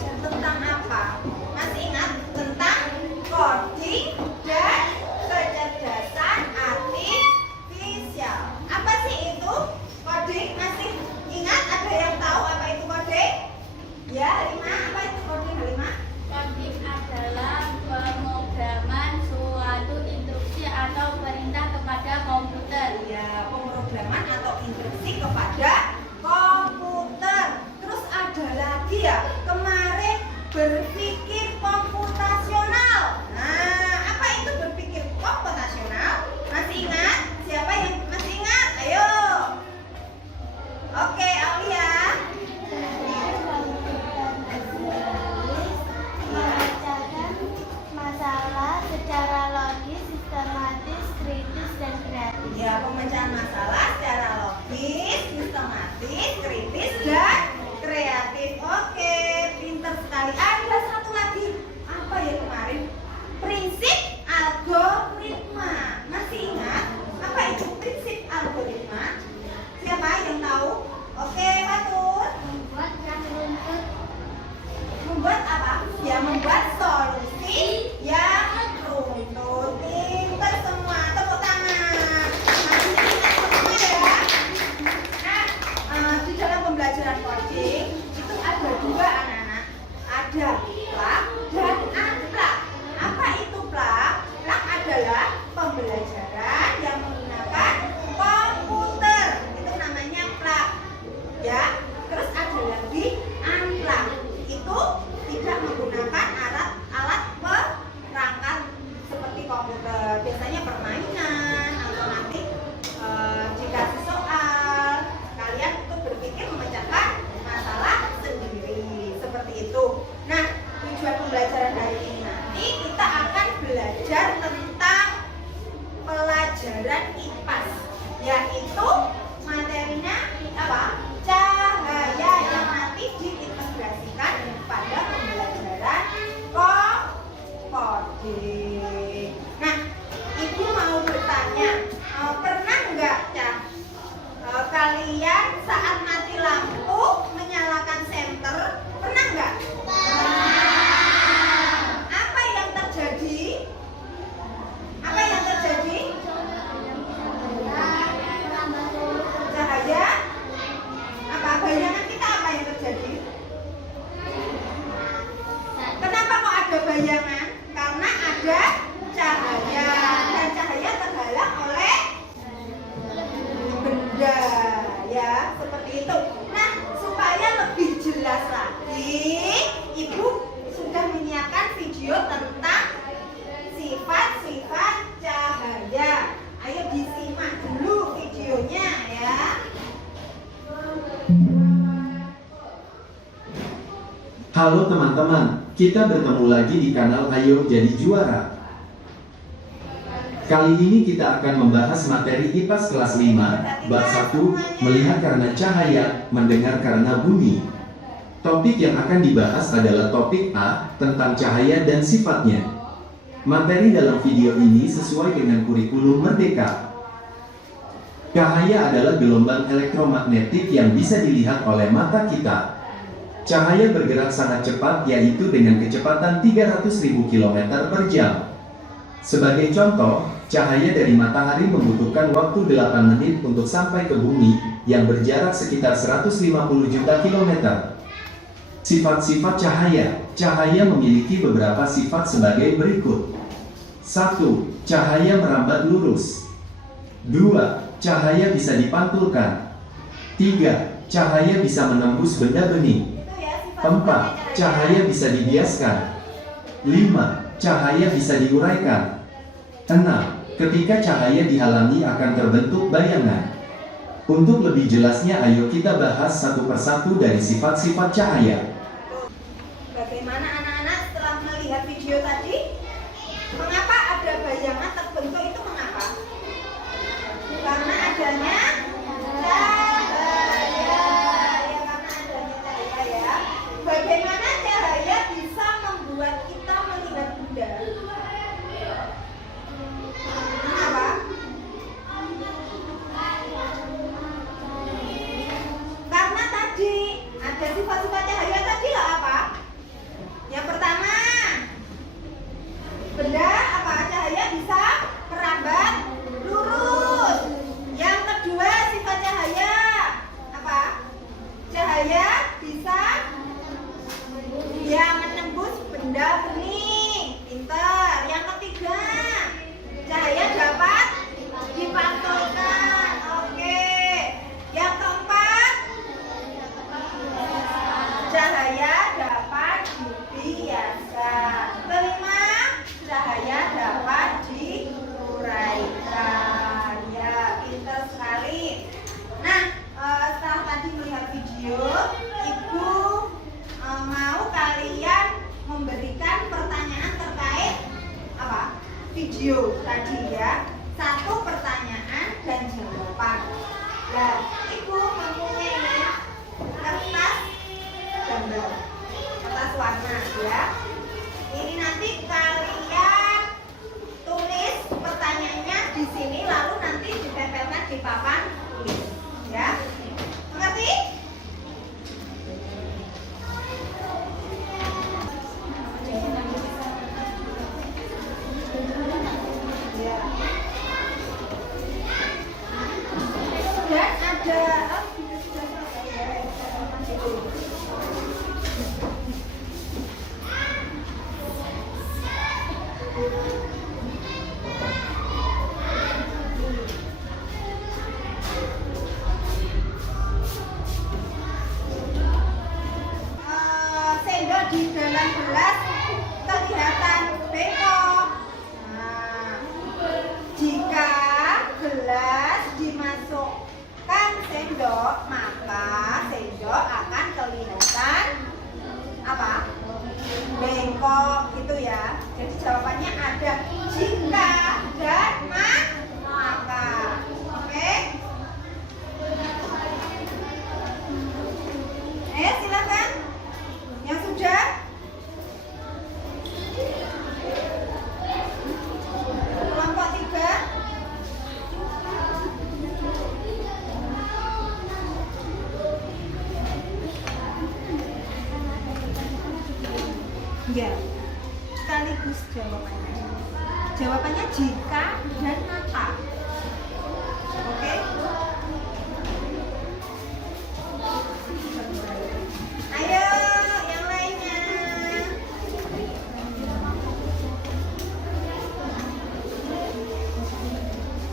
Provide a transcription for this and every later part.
belajar tentang apa? Masih ingat tentang coding dan kecerdasan artifisial. Apa sih itu coding? Masih ingat? Ada yang tahu apa itu coding? Ya, Halima, apa itu coding, Halima? Coding adalah pemrograman suatu instruksi atau perintah kepada komputer. Ya, pemrograman atau instruksi kepada komputer. Terus ada lagi ya, kemarin berpikir komputasional. Nah, apa itu berpikir komputasional? Masih ingat? Siapa yang masih ingat? Ayo. Oke, Aulia. Memecahkan masalah secara logis, sistematis, kritis, dan kreatif. Ya, pemecahan masalah secara logis, sistematis, kritis, dan kreatif. Oke, pinter sekali. Ada satu lagi. Apa ya kemarin? Prinsip algoritma. Masih ingat? Apa itu prinsip algoritma? Siapa yang tahu? Oke, Fatur. Membuat rak runtut. Membuat apa? Ya, membuat solusi yang runtut. Pinter semua. Tepuk tangan. Masih ingat semua ya? Nah, di dalam pembelajaran coding itu ada dua anak-anak. Ada plak dan unplak. Apa itu plak? Plak adalah pembelajaran yang menggunakan komputer. Itu namanya plak. Ya. Terus ada lagi unplak. Itu tidak menggunakan alat perangkat seperti komputer. Biasanya permainan atau nanti dikasih soal, kalian tuh berpikir memecahkan masalah sendiri seperti itu. Nah, tujuan pembelajaran hari ini nanti kita akan belajar tentang pelajaran IPAS, yaitu materinya apa? Cahaya, yang nanti diintegrasikan pada pembelajaran coding. Nah, Ibu mau bertanya, pernah nggak kalian saat mati lampu menyalakan senter? Pernah nggak? Apa yang terjadi? Apa yang terjadi? Cahaya? Apa bayangan kita apa yang terjadi? Kenapa kok ada bayangan? Karena ada cahaya, dan cahaya terhalang oleh benda, ya, seperti itu. Nah, supaya lebih jelas lagi, Ibu sudah menyiapkan video tentang sifat-sifat cahaya. Ayo disimak dulu videonya ya. Halo teman-teman, kita bertemu lagi di kanal Ayo Jadi Juara. Kali ini kita akan membahas materi IPAS kelas 5, bab 1, melihat karena cahaya, mendengar karena bunyi. Topik yang akan dibahas adalah topik A, tentang cahaya dan sifatnya. Materi dalam video ini sesuai dengan kurikulum Merdeka. Cahaya adalah gelombang elektromagnetik yang bisa dilihat oleh mata kita. Cahaya bergerak sangat cepat, yaitu dengan kecepatan 300.000 km per jam. Sebagai contoh, cahaya dari matahari membutuhkan waktu 8 menit untuk sampai ke bumi, yang berjarak sekitar 150 juta kilometer. Sifat-sifat cahaya. Cahaya memiliki beberapa sifat sebagai berikut. 1. Cahaya merambat lurus. 2. Cahaya bisa dipantulkan. 3. Cahaya bisa menembus benda bening. 4. Cahaya bisa dibiaskan. 5. Cahaya bisa diuraikan. 6. Ketika cahaya dihalangi akan terbentuk bayangan. Untuk lebih jelasnya, ayo kita bahas satu persatu dari sifat-sifat cahaya. Bagaimana anak-anak setelah melihat video tadi? Mengapa ada bayangan terbentuk itu mengapa? Karena adanya cahaya. Ya, karena adanya cahaya ya. Bagaimana cahaya bisa membuat kita melihat benda? Kenapa? Karena tadi ada sifat-sifat cahaya video tadi ya. 1 pertanyaan dan jawaban. Nah, Ibu mempunyai ini kertas gambar, kertas warna ya. Ini nanti kalian tulis pertanyaannya di sini, lalu nanti ditempelkan di papan tulis ya. Mengerti? Dan ada sendok di dalam gelas kelihatan bengkok. Nah, jika gelas dimasukkan sendok, maka sendok akan kelihatan apa? Bengkok gitu ya. Jadi jawabannya ada jika dan maka. Oke? Silakan. Yang sudah? Kelompok 3. Ya, sekaligus jawabannya. Jawabannya jika dan maka. Oke? Ayo, yang lainnya.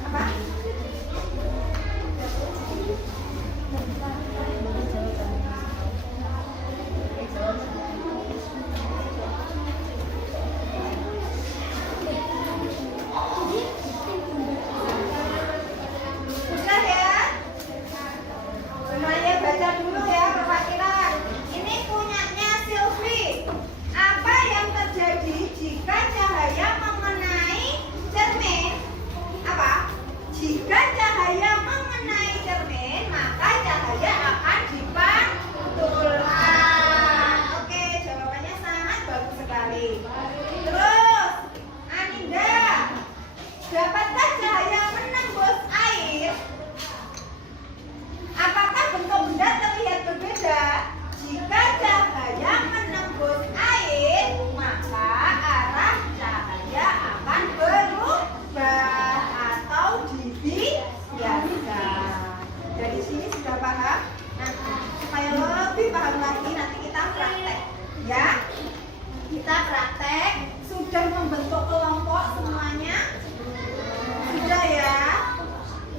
Apa? Sudah ya? Semuanya baca dulu ya perwakilan. Ini punyanya Silvi. Apa yang terjadi jika cahaya mengenai cermin? Apa? Jika cahaya mengenai cermin, maka cahaya akan dipantulkan. Oke, jawabannya sangat bagus sekali. Terus, Aninda, dapatkah cahaya menembus air? Apakah bentuk benda terlihat berbeda? Jika cahaya menembus air, maka arah cahaya akan berubah atau dibiaskan. Dari sini sudah paham? Nah, supaya lebih paham lagi nanti kita praktek ya. Kita praktek. Sudah membentuk kelompok semuanya? Sudah ya?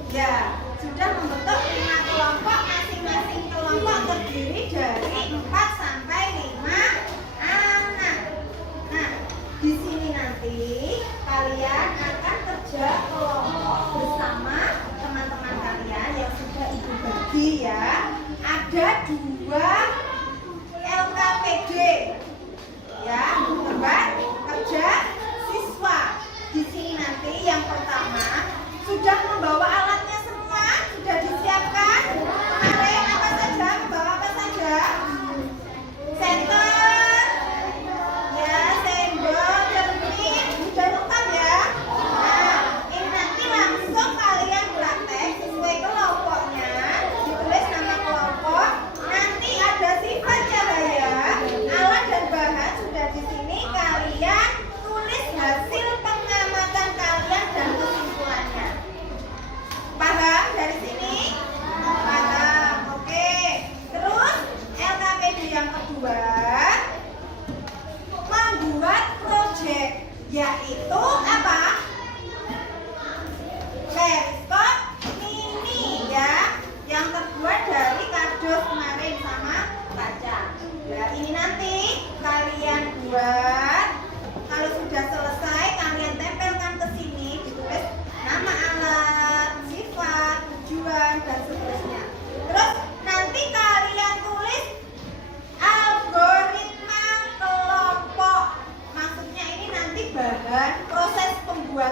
Ya, sudah membentuk 5 kelompok, masing-masing kelompok terdiri dari 4 sampai 5 anak. Nah, di sini nanti kalian akan kerja kelompok bersama teman-teman kalian yang sudah Ibu bagi ya. Ada 2 LKPD ya, tempat kerja siswa. Di sini nanti yang pertama sudah membawa alatnya semua, sudah disiapkan. Kemarin apa saja, membawa apa saja? Senter, ya, sendok, cermin, sudah lengkap ya. Nah, ini nanti langsung kalian praktek sesuai kelompoknya. Ditulis nama kelompok. Nanti ada sifat cahaya, alat dan bahan sudah di sini. Kalian tulis hasil pengamatan kalian dan kesimpulannya. Paham dari sini? Paham, oke. Terus LKPD yang kedua membuat proyek, yaitu apa? Periskop mini ya. Yang terbuat dari kardus kemarin sama kaca. Nah, ini nanti kalian buat. Kalau sudah selesai, kalian tempelkan ke sini, ditulis nama alat, sifat, tujuan, dan seterusnya. Terus nanti kalian tulis algoritma kelompok. Maksudnya ini nanti bahan proses pembuatan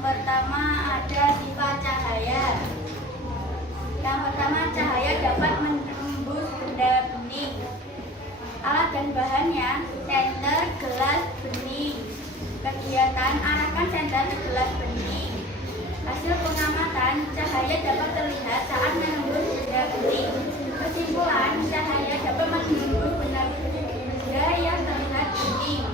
pertama ada sifat cahaya. Yang pertama, cahaya dapat menembus benda bening. Alat dan bahannya: senter, gelas, bening. Kegiatan: arahkan senter ke gelas bening. Hasil pengamatan: cahaya dapat terlihat saat menembus benda bening. Kesimpulan: cahaya dapat menembus benda yang terlihat bening.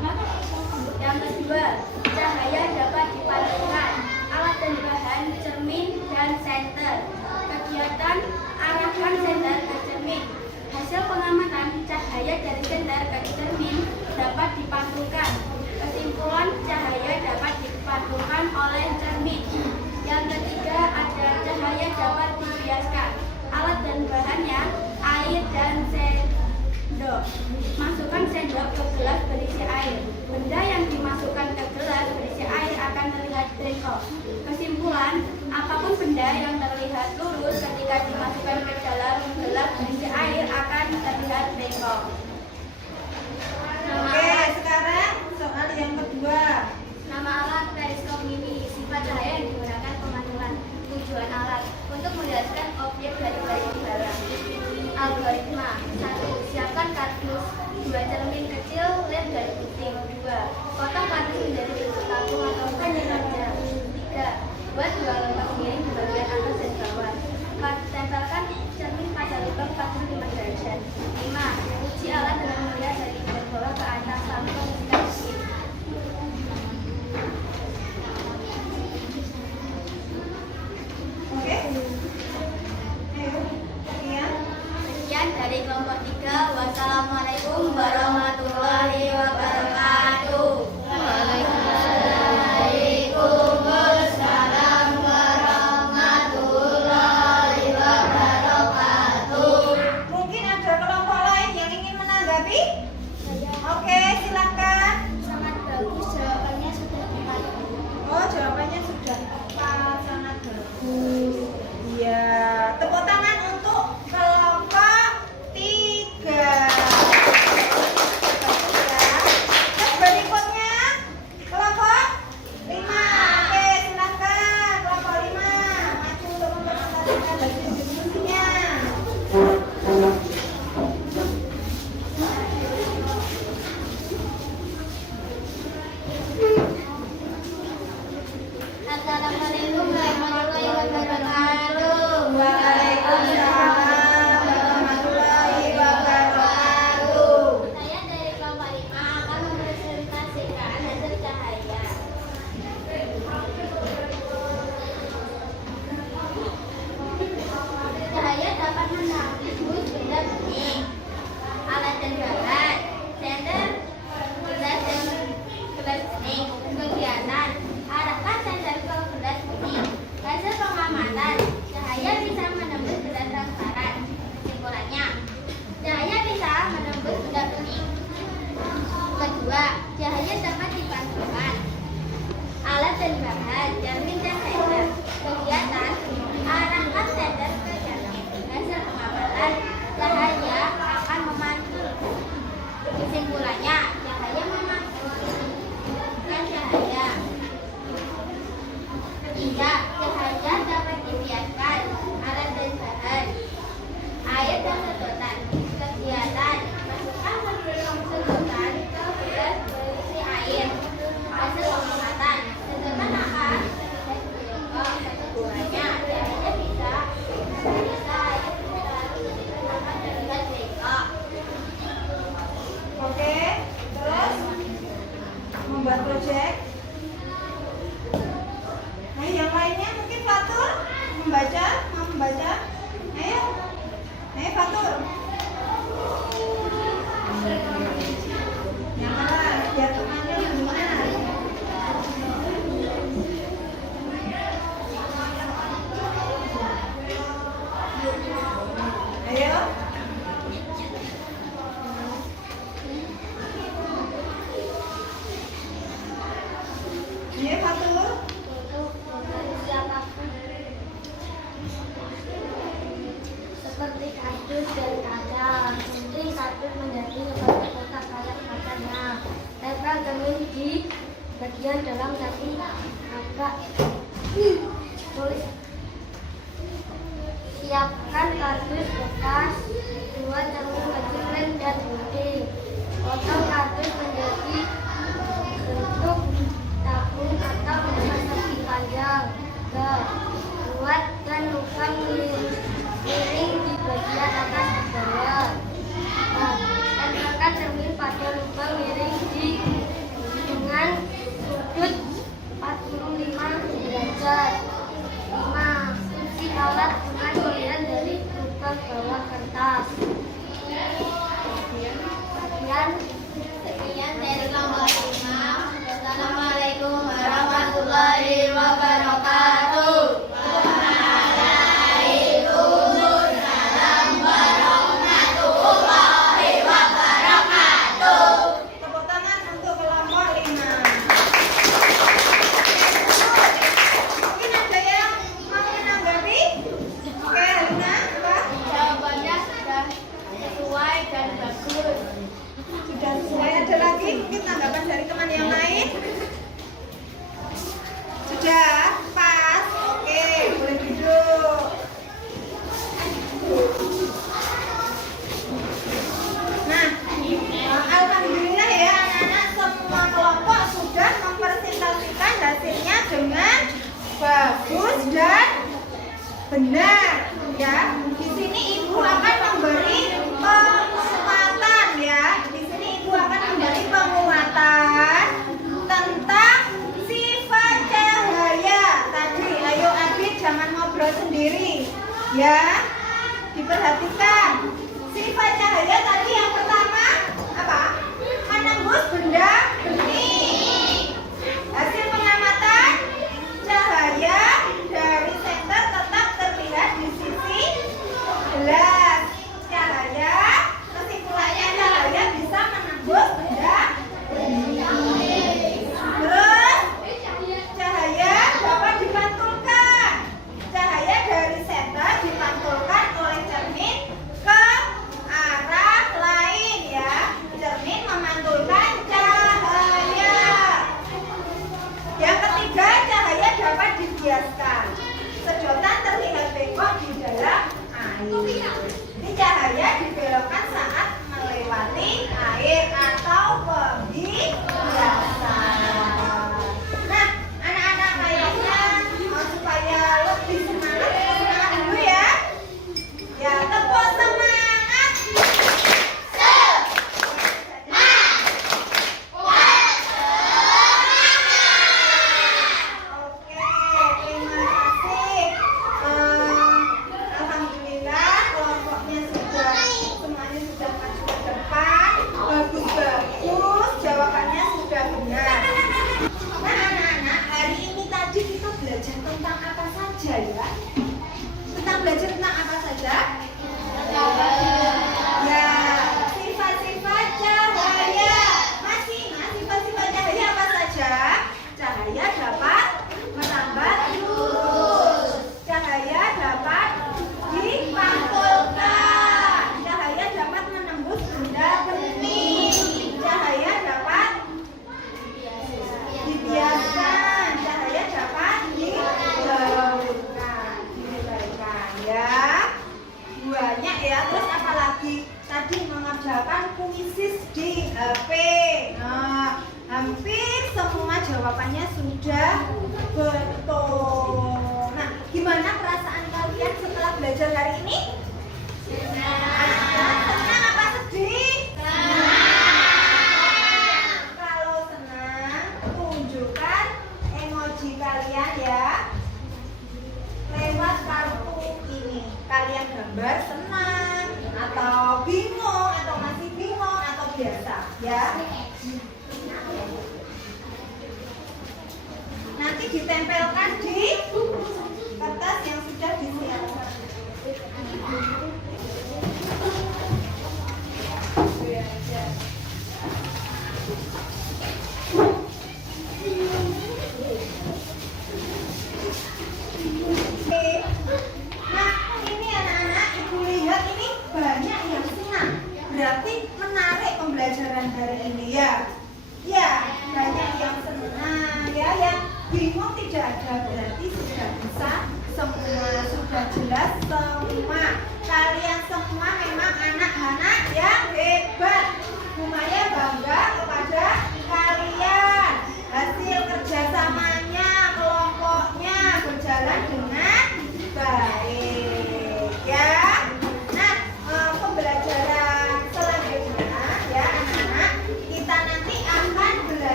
Yang kedua, cahaya dapat dipantulkan. Alat dan bahan: cermin dan senter. Kegiatan: arahkan senter ke cermin. Hasil pengamatan: cahaya dari senter ke cermin dapat dipantulkan. Kesimpulan: cahaya dapat dipantulkan oleh cermin. Yang ketiga, ada cahaya dapat dibiaskan. Alat dan bahannya: air dan sendok. Masukkan sendok ke gelas berisi air. Benda yang dimasukkan ke gelas berisi air akan terlihat bengkok. Kesimpulan: apapun benda yang terlihat lurus ketika dimasukkan ke dalam gelas berisi air akan terlihat bengkok. Oke, sekarang soal yang kedua. Nama alat periskop mini. Sifat cahaya yang digunakan pemantulan. Tujuan alat untuk menjelaskan objek dari balik barang. Algoritma: 1. Siapkan kardus. 2. Cermin kecil, lem dan gunting. 2. Potong kardus menjadi bentuk tabung atau penyelenggara. 3. Buat 2 lubang miring di bagian atas dan bawah. 4. Tempelkan cermin pada lubang 45 derajat. 5. Uji alat dengan melihat dari bawah ke atas lalu kondisikan mesin. Oke. Ayo, sekian. Sekian dari kelompok 3. Wassalamualaikum warahmatullahi wabarakatuh. Waalaikumsalam warahmatullahi wabarakatuh. Mungkin ada kelompok lain yang ingin menanggapi? Oke, silakan. Sangat bagus, jawabannya sudah tepat. Oh, jawabannya sudah tepat, sangat bagus. Iya, tepuk tangan untuk kelompok 3. Bagus ya. Terus berikutnya kelompok 5. Oke, silakan kelompok 5 maju untuk mempresentasikan hasil diskusinya. Assalamualaikum warahmatullahi wabarakatuh. Waalaikumsalam warahmatullahi wabarakatuh. Saya dari kelompok 5 akan mempresentasikan hasil cahaya. Cahaya dapat menembus benda bening. Alat dan bahan: senter, gelas dan gelas bening. Kegiatan: arahkan senter ke gelas bening. Hasil pengamatan: cahaya bisa menembus benda transparan. Kesimpulannya: cahaya bisa menembus benda bening. Kedua, cahaya dapat dipantulkan. Alat dan bahan: cermin dan senter. Kegiatan: arahkan senter ke cermin. Hasil pengamatan: cahaya akan memantul. Kesimpulannya: cahaya memantulkan cahaya. Ketiga, cahaya dapat dibiaskan. Alat dan bahan: air dan sedotan. Kegiatan: masukkan sedotan ke gelas berisi air. Hasil pengamatan: sedotan akan bengkok. Kesimpulannya: cahaya bisa air akan terlihat bengkok. Oke, terus membuat proyek. Nah, yang lainnya mungkin Fatur membaca, mau membaca. Ayo, ayo Fatur. Yang mana? Biar temannya gimana? Ayo. Ayo Fatur. Seperti kardus dan kaca, gunting kardus menjadi kotak-kotak kayak kacanya. Tempel cermin di bagian dalam tapi agak Buatkan lubang miring di bagian atas dan bawah. Tempelkan cermin pada lubang miring dengan sudut 45 derajat. 5. Kunci alat dengan pilihan dari lubang bawah kertas. Sekian dari kelompok 5. Assalamualaikum warahmatullahi wabarakatuh. Tepuk tangan untuk kelompok 5. Mungkin ada yang mau menanggapi? Oke, Alina, apa? Jawabannya sudah sesuai dan bagus. Sudah sesuai. Ada lagi mungkin tanggapan dari teman yang lain? Sudah pas. Oke, boleh duduk. Nah, alhamdulillah ya anak-anak semua kelompok sudah mempresentasikan hasilnya dengan bagus dan benar ya. Di sini ibu akan memberi penguatan ya. Di sini ibu akan memberi penguatan tentang sifat cahaya tadi. Ayo Adit, jangan ngobrol sendiri ya. Diperhatikan sifat cahaya tadi yang pertama apa? Menembus benda bening. Hasil pengamatan cahaya dari senter tetap terlihat di sisi gelas. Cahaya, kesimpulannya cahaya bisa menembus benda bening. Terus cahaya dapat dipantulkan. Cahaya dari senter dipantulkan oleh cermin ke arah lain ya. Cermin memantulkan cahaya. Yang ketiga, cahaya dapat dibiaskan. Sedotan terlihat bengkok di dalam air. Ini cahaya dibelokkan saat melewati air atau pembiasan. Nah, anak-anak kayaknya supaya lebih semangat, semangat dulu ya. Ya, tepuk semangat. Oke, terima kasih. Alhamdulillah kelompoknya semuanya sudah maju ke depan. Bagus-bagus, jawabannya sudah benar. Nah anak-anak, hari ini tadi kita belajar tentang apa saja ya? Belajar tentang apa saja? Ya, sifat-sifat cahaya. Masih ingat sifat-sifat cahaya apa saja? Cahaya dapat merambat lurus. Cahaya dapat dipantulkan. Cahaya dapat menembus benda bening. Cahaya dapat dibiaskan. Cahaya dapat dijauhkan. Ya. Banyak ya. Terus apa lagi? Tadi mengerjakan kuisis di HP. Nah, hampir semua jawabannya sudah betul. Nah, gimana perasaan kalian setelah belajar hari ini? Senang apa sedih? Kalau senang, tunjukkan emoji kalian ya. Lewat kartu ini. Kalian gambar senang atau bingung atau masih bingung atau biasa ya. Nanti ditempelkan di kertas yang sudah disiapkan. Nah, ini anak-anak Ibu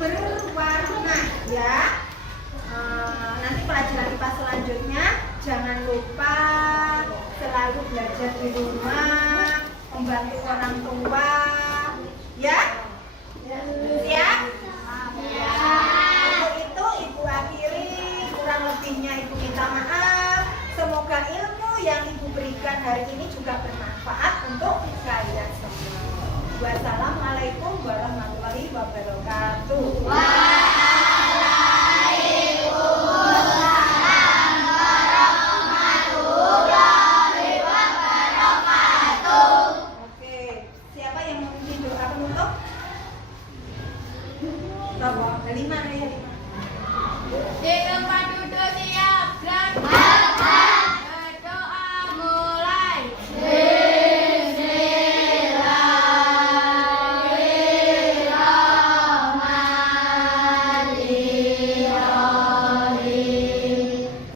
berwarna ya. Nanti pelajaran IPA selanjutnya jangan lupa selalu belajar di rumah, membantu orang tua ya. Siap? Untuk itu Ibu akhiri, kurang lebihnya Ibu minta maaf. Semoga ilmu yang Ibu berikan hari ini juga bermanfaat untuk kalian semua. Wassalamualaikum warahmatullahi wabarakatuh.